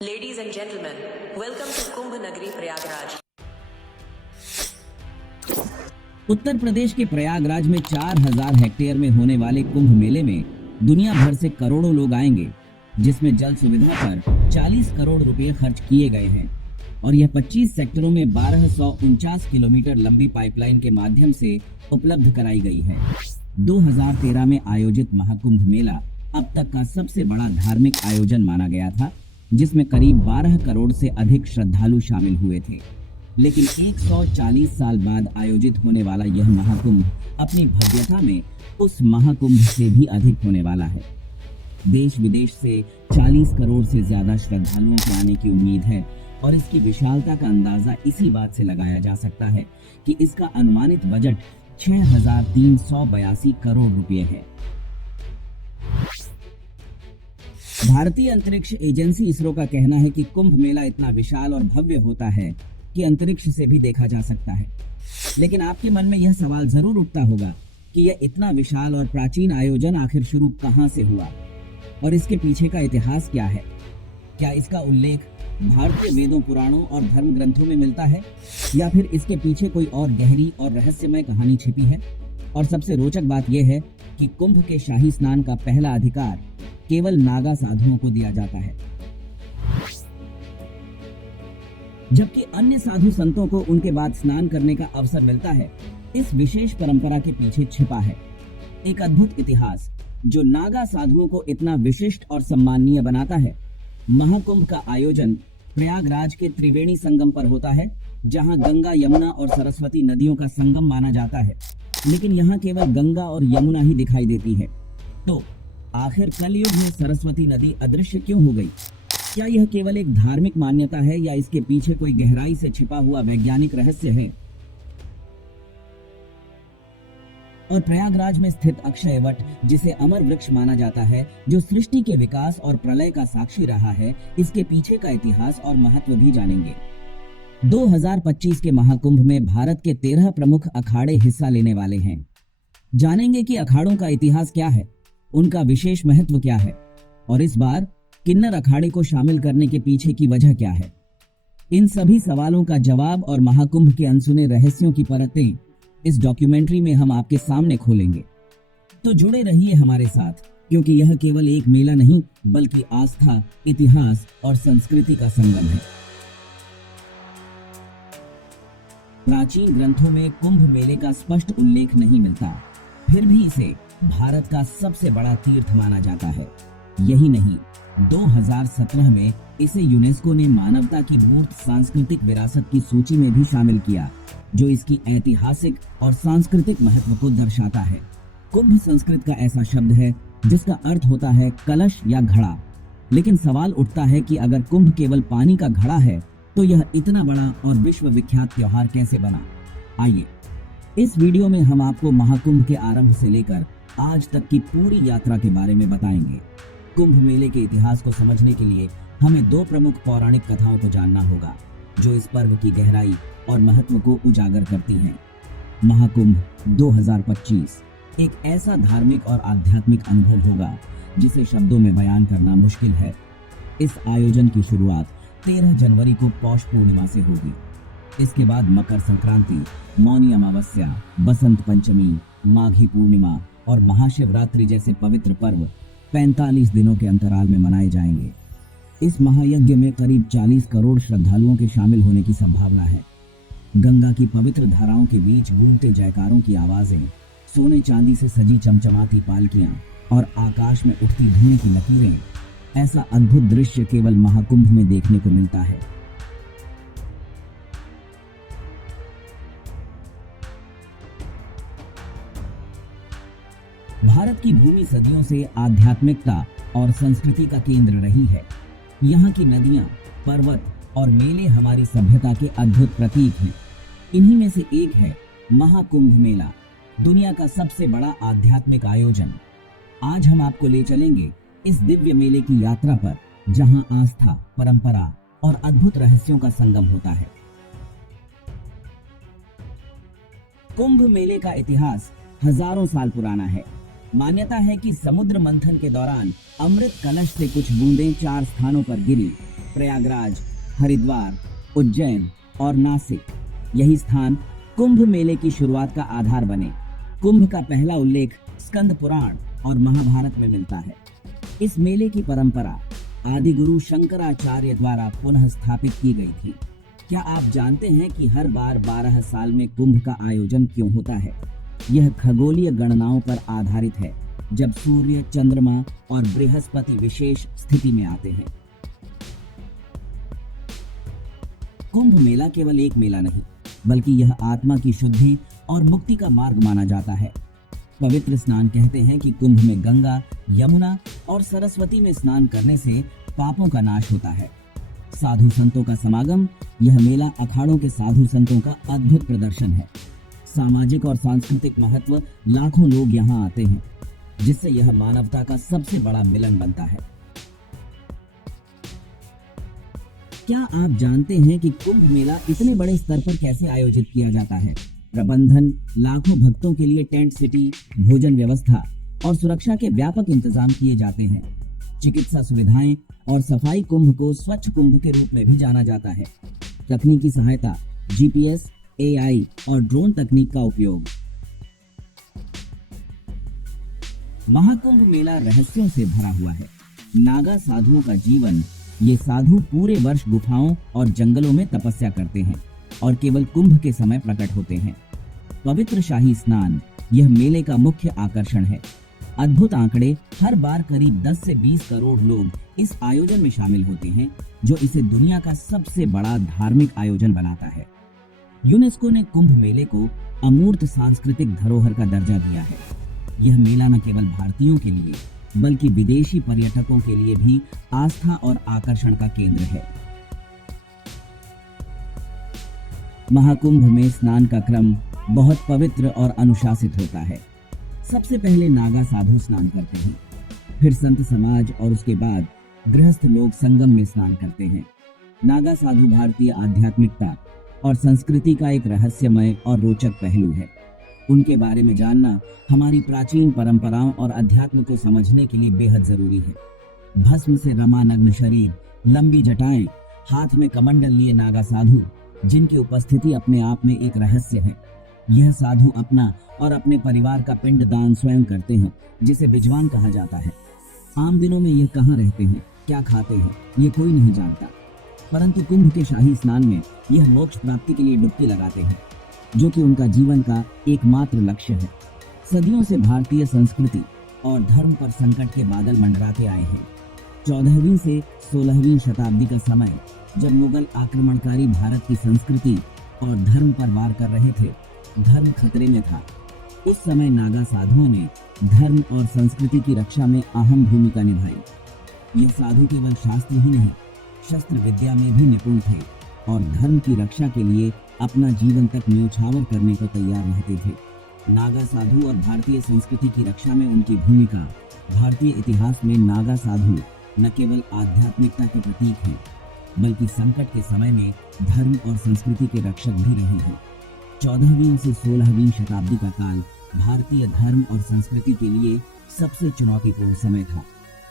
Ladies and gentlemen, welcome to कुंभ नगरी प्रयागराज। उत्तर प्रदेश के प्रयागराज में 4000 हेक्टेयर में होने वाले कुंभ मेले में दुनिया भर से करोड़ों लोग आएंगे, जिसमें जल सुविधा पर 40 करोड़ रुपए खर्च किए गए हैं और यह 25 सेक्टरों में 1249 किलोमीटर लंबी पाइपलाइन के माध्यम से उपलब्ध कराई गई है। 2013 में आयोजित महाकुंभ मेला अब तक का सबसे बड़ा धार्मिक आयोजन माना गया था, जिसमें करीब 12 करोड़ से अधिक श्रद्धालु शामिल हुए थे। लेकिन 140 साल बाद आयोजित होने वाला यह महाकुंभ अपनी भव्यता में उस महाकुंभ से भी अधिक होने वाला है। देश विदेश से 40 करोड़ से ज्यादा श्रद्धालुओं के आने की उम्मीद है और इसकी विशालता का अंदाजा इसी बात से लगाया जा सकता है कि इसका अनुमानित बजट 6382 करोड़ रुपए है। भारतीय अंतरिक्ष एजेंसी इसरो का कहना है कि कुंभ मेला इतना विशाल और भव्य होता है कि अंतरिक्ष से भी देखा जा सकता है। लेकिन आपके मन में यह सवाल जरूर उठता होगा कि यह इतना विशाल और प्राचीन आयोजन आखिर शुरू कहां से हुआ और इसके पीछे का इतिहास क्या है। क्या इसका उल्लेख भारतीय वेदों, पुराणों और धर्म ग्रंथों में मिलता है या फिर इसके पीछे कोई और गहरी और रहस्यमय कहानी छिपी है। और सबसे रोचक बात यह है कि कुंभ के शाही स्नान का पहला अधिकार केवल नागा साधुओं को दिया जाता है, जबकि अन्य साधु संतों को उनके बाद स्नान करने का अवसर मिलता है। इस विशेष परंपरा के पीछे छिपा है एक अद्भुत इतिहास जो नागा साधुओं को इतना विशिष्ट और सम्माननीय बनाता है। महाकुंभ का आयोजन प्रयागराज के त्रिवेणी संगम पर होता है, जहां गंगा, यमुना और सरस्वती नदियों का संगम माना जाता है। लेकिन यहाँ केवल गंगा और यमुना ही दिखाई देती है। तो आखिर कलयुग में सरस्वती नदी अदृश्य क्यों हो गई? क्या यह केवल एक धार्मिक मान्यता है या इसके पीछे कोई गहराई से छिपा हुआ वैज्ञानिक रहस्य है? और प्रयागराज में स्थित अक्षय वट, जिसे अमर वृक्ष माना जाता है, जो सृष्टि के विकास और प्रलय का साक्षी रहा है, इसके पीछे का इतिहास और महत्व भी जानेंगे। 2025 के महाकुंभ में भारत के 13 प्रमुख अखाड़े हिस्सा लेने वाले हैं। जानेंगे कि अखाड़ों का इतिहास क्या है, उनका विशेष महत्व क्या है और इस बार किन्नर अखाड़े को शामिल करने के पीछे की वजह क्या है। इन सभी सवालों का जवाब और महाकुंभ के अनसुने रहस्यों की परतें इस डॉक्यूमेंट्री में हम आपके सामने खोलेंगे। तो जुड़े रहिए हमारे साथ, क्योंकि यह केवल एक मेला नहीं बल्कि आस्था, इतिहास और संस्कृति का संगम है। प्राचीन ग्रंथों में कुंभ मेले का स्पष्ट उल्लेख नहीं मिलता, फिर भी इसे भारत का सबसे बड़ा तीर्थ माना जाता है। यही नहीं, 2017 में इसे यूनेस्को ने मानवता की मूर्त सांस्कृतिक विरासत की सूची में भी शामिल किया, जो इसकी ऐतिहासिक और सांस्कृतिक महत्व को दर्शाता है। कुंभ संस्कृत का ऐसा शब्द है जिसका अर्थ होता है कलश या घड़ा। लेकिन सवाल उठता है कि अगर कुंभ केवल पानी का घड़ा है तो यह इतना बड़ा और विश्व विख्यात त्योहार कैसे बना। आइए इस वीडियो में हम आपको महाकुंभ के आरंभ से लेकर आज तक की पूरी यात्रा के बारे में बताएंगे। कुंभ मेले के इतिहास को समझने के लिए हमें 2 प्रमुख पौराणिक कथाओं को जानना होगा, जो इस पर्व की गहराई और महत्व को उजागर करती हैं। महाकुंभ 2025 एक ऐसा धार्मिक और आध्यात्मिक अनुभव होगा जिसे शब्दों में बयान करना मुश्किल है। इस आयोजन की शुरुआत 13 जनवरी को पौष पूर्णिमा से होगी। इसके बाद मकर संक्रांति, मौनी अमावस्या, बसंत पंचमी, माघी पूर्णिमा और महाशिवरात्रि जैसे पवित्र पर्व 45 दिनों के अंतराल में मनाए जाएंगे। इस महायज्ञ में करीब 40 करोड़ श्रद्धालुओं के शामिल होने की संभावना है। गंगा की पवित्र धाराओं के बीच गूंजते जयकारों की आवाजें, सोने चांदी से सजी चमचमाती पालकियां और आकाश में उठती धुएं की लकीरें, ऐसा अद्भुत दृश्य केवल महाकुंभ में देखने को मिलता है। भारत की भूमि सदियों से आध्यात्मिकता और संस्कृति का केंद्र रही है। यहाँ की नदियाँ, पर्वत और मेले हमारी सभ्यता के अद्भुत प्रतीक हैं। इन्हीं में से एक है महाकुंभ मेला, दुनिया का सबसे बड़ा आध्यात्मिक आयोजन। आज हम आपको ले चलेंगे इस दिव्य मेले की यात्रा पर, जहाँ आस्था, परंपरा और अद्भुत रहस्यों का संगम होता है। कुंभ मेले का इतिहास हजारों साल पुराना है। मान्यता है कि समुद्र मंथन के दौरान अमृत कलश से कुछ बूंदें 4 स्थानों पर गिरी प्रयागराज, हरिद्वार, उज्जैन और नासिक, यही स्थान कुंभ मेले की शुरुआत का आधार बने। कुंभ का पहला उल्लेख स्कंद पुराण और महाभारत में मिलता है। इस मेले की परंपरा आदि गुरु शंकराचार्य द्वारा पुनः स्थापित की गई थी। क्या आप जानते हैं कि हर बार 12 साल में कुंभ का आयोजन क्यों होता है? यह खगोलीय गणनाओं पर आधारित है, जब सूर्य, चंद्रमा और बृहस्पति विशेष स्थिति में आते हैं। कुंभ मेला केवल एक मेला नहीं, बल्कि यह आत्मा की शुद्धि और मुक्ति का मार्ग माना जाता है। पवित्र स्नान कहते हैं कि कुंभ में गंगा, यमुना और सरस्वती में स्नान करने से पापों का नाश होता है। साधु संतों का समागम, यह मेला अखाड़ों के साधु संतों का अद्भुत प्रदर्शन है। सामाजिक और सांस्कृतिक महत्व, लाखों लोग यहाँ आते हैं, जिससे यह मानवता का सबसे बड़ा मिलन बनता है। क्या आप जानते हैं कि कुंभ मेला इतने बड़े स्तर पर कैसे आयोजित किया जाता है? प्रबंधन, लाखों भक्तों के लिए टेंट सिटी, भोजन व्यवस्था और सुरक्षा के व्यापक इंतजाम किए जाते हैं। चिकित्सा सुविधाएं और सफाई, कुंभ को स्वच्छ कुंभ के रूप में भी जाना जाता है। तकनीकी सहायता, GPS, AI और ड्रोन तकनीक का उपयोग। महाकुंभ मेला रहस्यों से भरा हुआ है। नागा साधुओं का जीवन, ये साधु पूरे वर्ष गुफाओं और जंगलों में तपस्या करते हैं और केवल कुंभ के समय प्रकट होते हैं। पवित्र शाही स्नान, यह मेले का मुख्य आकर्षण है। अद्भुत आंकड़े, हर बार करीब 10 से 20 करोड़ लोग इस आयोजन में शामिल होते हैं, जो इसे दुनिया का सबसे बड़ा धार्मिक आयोजन बनाता है। यूनेस्को ने कुंभ मेले को अमूर्त सांस्कृतिक धरोहर का दर्जा दिया है। यह मेला न केवल भारतीयों के लिए, बल्कि विदेशी पर्यटकों के लिए भी आस्था और आकर्षण का केंद्र है। महाकुंभ में स्नान का क्रम बहुत पवित्र और अनुशासित होता है। सबसे पहले नागा साधु स्नान करते हैं, फिर संत समाज और उसके बाद गृहस्थ लोग संगम में स्नान करते हैं। नागा साधु भारतीय आध्यात्मिकता और संस्कृति का एक रहस्यमय और रोचक पहलू है। उनके बारे में जानना हमारी प्राचीन परंपराओं और अध्यात्म को समझने के लिए बेहद जरूरी है। भस्म से रमा नग्न शरीर, लंबी जटाएं, हाथ में कमंडल लिए नागा साधु, जिनकी उपस्थिति अपने आप में एक रहस्य है। यह साधु अपना और अपने परिवार का पिंड दान स्वयं करते हैं, जिसे बिजवान कहा जाता है। आम दिनों में यह कहाँ रहते हैं, क्या खाते हैं, ये कोई नहीं जानता, परंतु कुंभ के शाही स्नान में यह मोक्ष प्राप्ति के लिए डुबकी लगाते हैं, जो कि उनका जीवन का एकमात्र लक्ष्य है। सदियों से भारतीय संस्कृति और धर्म पर संकट के बादल मंडराते आए हैं। 14वीं से 16वीं शताब्दी का समय, जब मुगल आक्रमणकारी भारत की संस्कृति और धर्म पर वार कर रहे थे, धर्म खतरे में था। उस समय नागा साधुओं ने धर्म और संस्कृति की रक्षा में अहम भूमिका निभाई। ये साधु केवल शास्त्र ही नहीं, शस्त्र विद्या में भी निपुण थे और धर्म की रक्षा के लिए अपना जीवन तक न्योछावर करने को तैयार रहते थे। नागा साधु और भारतीय संस्कृति की रक्षा में उनकी भूमिका भारतीय इतिहास में नागा साधु न केवल आध्यात्मिकता के प्रतीक हैं, बल्कि संकट के समय में धर्म और संस्कृति के रक्षक भी रहे हैं। 14वीं से 16वीं शताब्दी का काल भारतीय धर्म और संस्कृति के लिए सबसे चुनौतीपूर्ण समय था,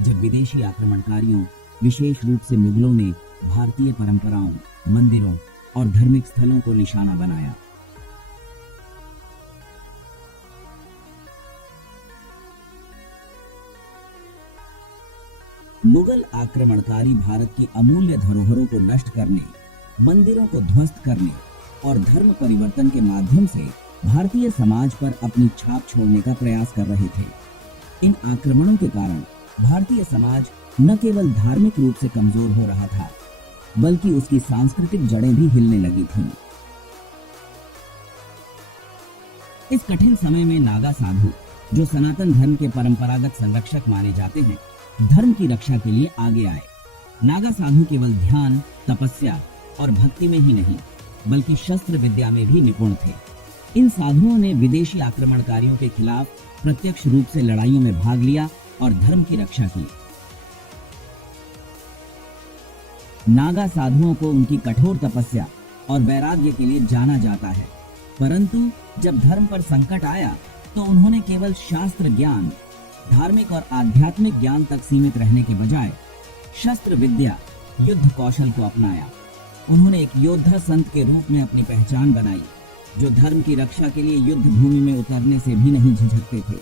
जब विदेशी आक्रमणकारियों, विशेष रूप से मुगलों ने भारतीय परंपराओं, मंदिरों और धार्मिक स्थलों को निशाना बनाया। मुगल आक्रमणकारी भारत की अमूल्य धरोहरों को नष्ट करने, मंदिरों को ध्वस्त करने और धर्म परिवर्तन के माध्यम से भारतीय समाज पर अपनी छाप छोड़ने का प्रयास कर रहे थे। इन आक्रमणों के कारण भारतीय समाज न केवल धार्मिक रूप से कमजोर हो रहा था, बल्कि उसकी सांस्कृतिक जड़ें भी हिलने लगी थीं। इस कठिन समय में नागा साधु, जो सनातन धर्म के परंपरागत संरक्षक माने जाते हैं, धर्म की रक्षा के लिए आगे आए। नागा साधु केवल ध्यान, तपस्या और भक्ति में ही नहीं, बल्कि शस्त्र विद्या में भी निपुण थे। इन साधुओं ने विदेशी आक्रमणकारियों के खिलाफ प्रत्यक्ष रूप से लड़ाइयों में भाग लिया और धर्म की रक्षा की। नागा साधुओं को उनकी कठोर तपस्या और वैराग्य के लिए जाना जाता है, परंतु जब धर्म पर संकट आया तो उन्होंने केवल शास्त्र ज्ञान, धार्मिक और आध्यात्मिक ज्ञान तक सीमित रहने के बजाय शस्त्र विद्या युद्ध कौशल को अपनाया। उन्होंने एक योद्धा संत के रूप में अपनी पहचान बनाई, जो धर्म की रक्षा के लिए युद्ध भूमि में उतरने से भी नहीं झिझकते थे।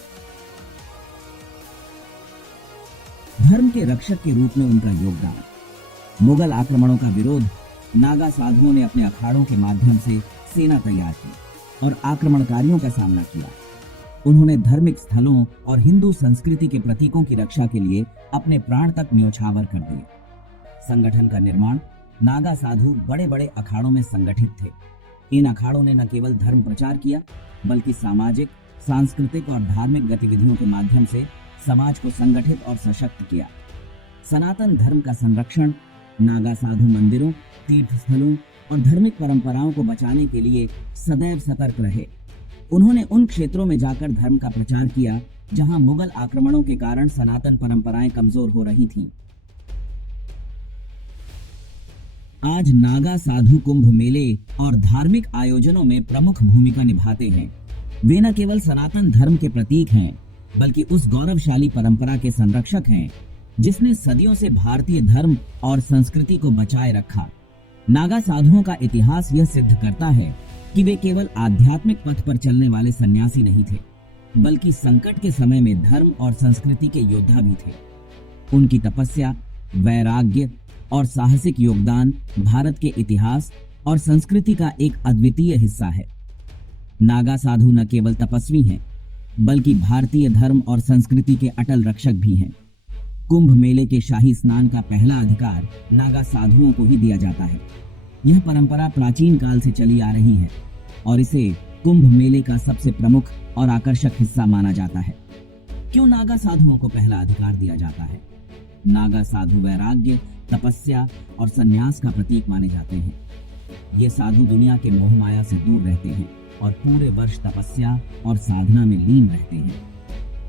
धर्म के रक्षक के रूप में उनका योगदान। मुगल आक्रमणों का विरोध। नागा साधुओं ने अपने अखाड़ों के माध्यम से सेना तैयार की और आक्रमणकारियों का सामना किया। उन्होंने धार्मिक स्थलों और हिंदू संस्कृति के प्रतीकों की रक्षा के लिए अपने प्राण तक न्योछावर कर दिए। संगठन का निर्माण। नागा साधु बड़े बड़े अखाड़ों में संगठित थे। इन अखाड़ों ने न केवल धर्म प्रचार किया, बल्कि सामाजिक, सांस्कृतिक और धार्मिक गतिविधियों के माध्यम से समाज को संगठित और सशक्त किया। सनातन धर्म का संरक्षण। नागा साधु मंदिरों, तीर्थ स्थलों और धार्मिक परंपराओं को बचाने के लिए सदैव सतर्क रहे। उन्होंने उन क्षेत्रों में जाकर धर्म का प्रचार किया जहां मुगल आक्रमणों के कारण सनातन परंपराएं कमजोर हो रही थीं। आज नागा साधु कुंभ मेले और धार्मिक आयोजनों में प्रमुख भूमिका निभाते हैं। वे न केवल सनातन धर्म के प्रतीक हैं, बल्कि उस गौरवशाली परंपरा के संरक्षक हैं जिसने सदियों से भारतीय धर्म और संस्कृति को बचाए रखा। नागा साधुओं का इतिहास यह सिद्ध करता है कि वे केवल आध्यात्मिक पथ पर चलने वाले सन्यासी नहीं थे, बल्कि संकट के समय में धर्म और संस्कृति के योद्धा भी थे। उनकी तपस्या, वैराग्य और साहसिक योगदान भारत के इतिहास और संस्कृति का एक अद्वितीय हिस्सा है। नागा साधु न केवल तपस्वी हैं, बल्कि भारतीय धर्म और संस्कृति के अटल रक्षक भी हैं। कुंभ मेले के शाही स्नान का पहला अधिकार नागा साधुओं को ही दिया जाता है। यह परंपरा प्राचीन काल से चली आ रही है और इसे कुंभ मेले का सबसे प्रमुख और आकर्षक हिस्सा माना जाता है। क्यों नागा साधुओं को पहला अधिकार दिया जाता है? नागा साधु वैराग्य, तपस्या और संन्यास का प्रतीक माने जाते हैं। ये साधु दुनिया के मोह माया से दूर रहते हैं और पूरे वर्ष तपस्या और साधना में लीन रहते हैं।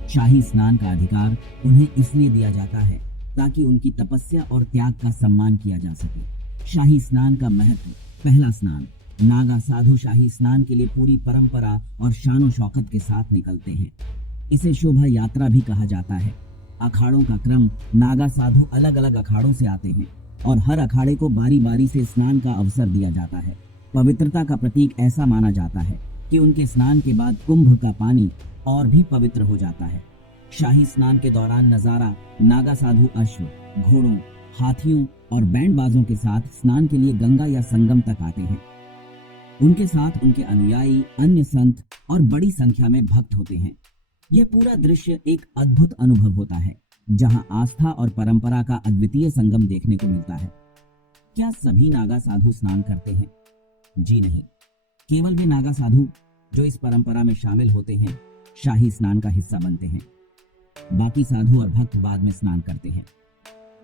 शाही स्नान का अधिकार उन्हें इसलिए दिया जाता है ताकि उनकी तपस्या और त्याग का सम्मान किया जा सके। शाही स्नान का महत्व। पहला स्नान। नागा साधु शाही स्नान के लिए पूरी परंपरा और शानो शौकत के साथ निकलते हैं। इसे शोभा यात्रा भी कहा जाता है। अखाड़ों का क्रम। नागा साधु अलग अलग अखाड़ों से आते हैं और हर अखाड़े को बारी बारी से स्नान का अवसर दिया जाता है। पवित्रता का प्रतीक ऐसा माना जाता है कि उनके स्नान के बाद कुंभ का पानी और भी पवित्र हो जाता है। शाही स्नान के दौरान नजारा। नागा साधु अश्व, घोड़ों, हाथियों और बैंड बाजों के साथ स्नान के लिए गंगा या संगम तक आते हैं। उनके साथ उनके अनुयायी, अन्य संत और बड़ी संख्या में भक्त होते हैं। यह पूरा दृश्य एक अद्भुत अनुभव होता है, जहां आस्था और परंपरा का अद्वितीय संगम देखने को मिलता है। क्या सभी नागा साधु स्नान करते हैं? जी नहीं। केवल वे नागा साधु जो इस परंपरा में शामिल होते हैं शाही स्नान का हिस्सा बनते हैं। बाकी साधु और भक्त बाद में स्नान करते हैं।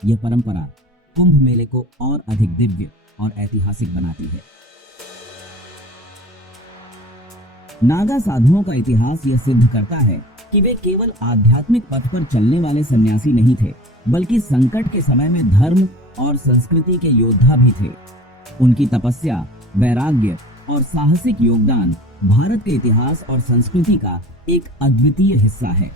यह परंपरा कुंभ मेले को और अधिक दिव्य और ऐतिहासिक बनाती है। नागा साधुओं का इतिहास यह सिद्ध करता है कि वे केवल आध्यात्मिक पथ पर चलने वाले सन्यासी नहीं थे, बल्कि संकट के समय में धर्म और संस्कृति के योद्धा भी थे। उनकी तपस्या, वैराग्य और साहसिक योगदान भारत के इतिहास और संस्कृति का एक अद्वितीय हिस्सा है।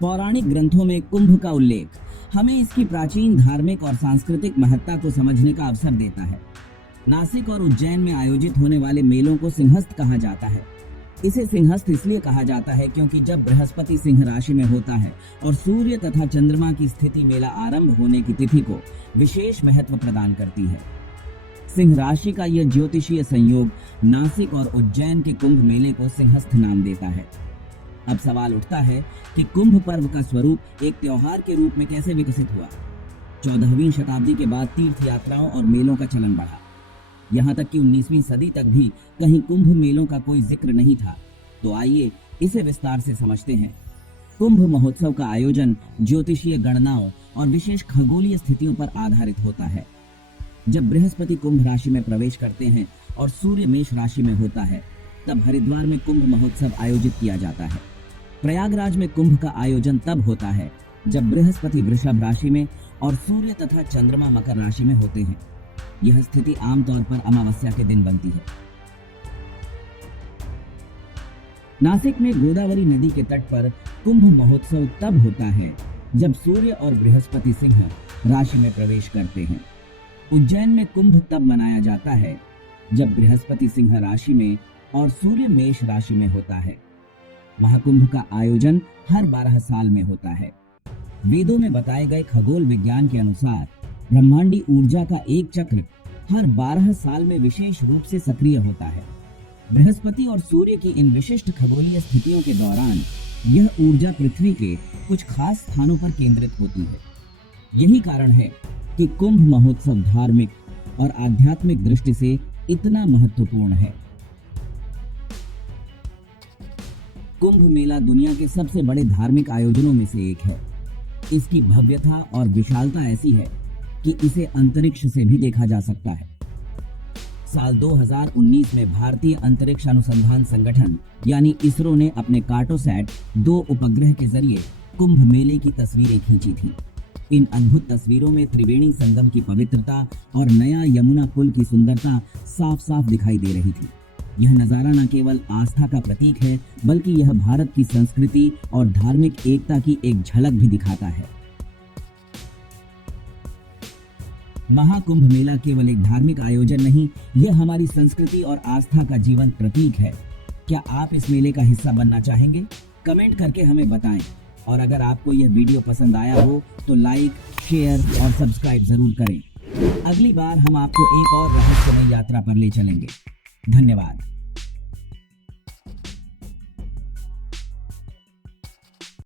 पौराणिक ग्रंथों में कुंभ का उल्लेख हमें इसकी प्राचीन धार्मिक और सांस्कृतिक महत्ता को समझने का अवसर देता है। नासिक और उज्जैन में आयोजित होने वाले मेलों को सिंहस्थ कहा जाता है। इसे सिंहस्थ इसलिए कहा जाता है क्योंकि जब बृहस्पति सिंह राशि में होता है और सूर्य तथा चंद्रमा की स्थिति मेला आरंभ होने की तिथि को विशेष महत्व प्रदान करती है। सिंह राशि का यह ज्योतिषीय संयोग नासिक और उज्जैन के कुंभ मेले को सिंहस्थ नाम देता है। अब सवाल उठता है कि कुंभ पर्व का स्वरूप एक त्योहार के रूप में कैसे विकसित हुआ। 14वीं शताब्दी के बाद तीर्थ यात्राओं और मेलों का चलन बढ़ा। यहाँ तक कि 19वीं सदी तक भी कहीं कुंभ मेलों का कोई जिक्र नहीं था। तो आइए इसे विस्तार से समझते हैं। कुंभ महोत्सव का आयोजन ज्योतिषीय गणनाओं और विशेष खगोलीय स्थितियों पर आधारित होता है। जब बृहस्पति कुंभ राशि में प्रवेश करते हैं और सूर्य मेष राशि में होता है, तब हरिद्वार में कुंभ महोत्सव आयोजित किया जाता है। प्रयागराज में कुंभ का आयोजन तब होता है जब बृहस्पति वृषभ राशि में और सूर्य तथा चंद्रमा मकर राशि में होते हैं। यह स्थिति आमतौर पर अमावस्या के दिन बनती है। नासिक में गोदावरी नदी के तट पर कुंभ महोत्सव तब होता है जब सूर्य और बृहस्पति सिंह राशि में प्रवेश करते हैं। उज्जैन में कुंभ तब मनाया जाता है जब बृहस्पति सिंह राशि में और सूर्य मेष राशि में होता है। महाकुंभ का आयोजन हर 12 साल में होता है। वेदों में बताए गए खगोल विज्ञान के अनुसार ब्रह्मांडी ऊर्जा का एक चक्र हर 12 साल में विशेष रूप से सक्रिय होता है। बृहस्पति और सूर्य की इन विशिष्ट खगोलीय स्थितियों के दौरान यह ऊर्जा पृथ्वी के कुछ खास स्थानों पर केंद्रित होती है। यही कारण है कि कुंभ महोत्सव धार्मिक और आध्यात्मिक दृष्टि से इतना महत्वपूर्ण है। कुंभ मेला दुनिया के सबसे बड़े धार्मिक आयोजनों में से एक है। इसकी भव्यता और विशालता ऐसी है कि इसे अंतरिक्ष से भी देखा जा सकता है। साल 2019 में भारतीय अंतरिक्ष अनुसंधान संगठन यानी इसरो ने अपने कार्टोसैट 2 उपग्रह के जरिए कुंभ मेले की तस्वीरें खींची थी। इन अद्भुत तस्वीरों में त्रिवेणी संगम की पवित्रता और नया यमुना पुल की सुंदरता साफ साफ दिखाई दे रही थी। यह नजारा न केवल आस्था का प्रतीक है बल्कि यह भारत की संस्कृति और धार्मिक एकता की एक झलक भी दिखाता है। महाकुंभ मेला केवल एक धार्मिक आयोजन नहीं, यह हमारी संस्कृति और आस्था का जीवंत प्रतीक है। क्या आप इस मेले का हिस्सा बनना चाहेंगे? कमेंट करके हमें बताएं। और अगर आपको यह वीडियो पसंद आया हो तो लाइक, शेयर और सब्सक्राइब जरूर करें। अगली बार हम आपको एक और रहस्यमय यात्रा पर ले चलेंगे। धन्यवाद।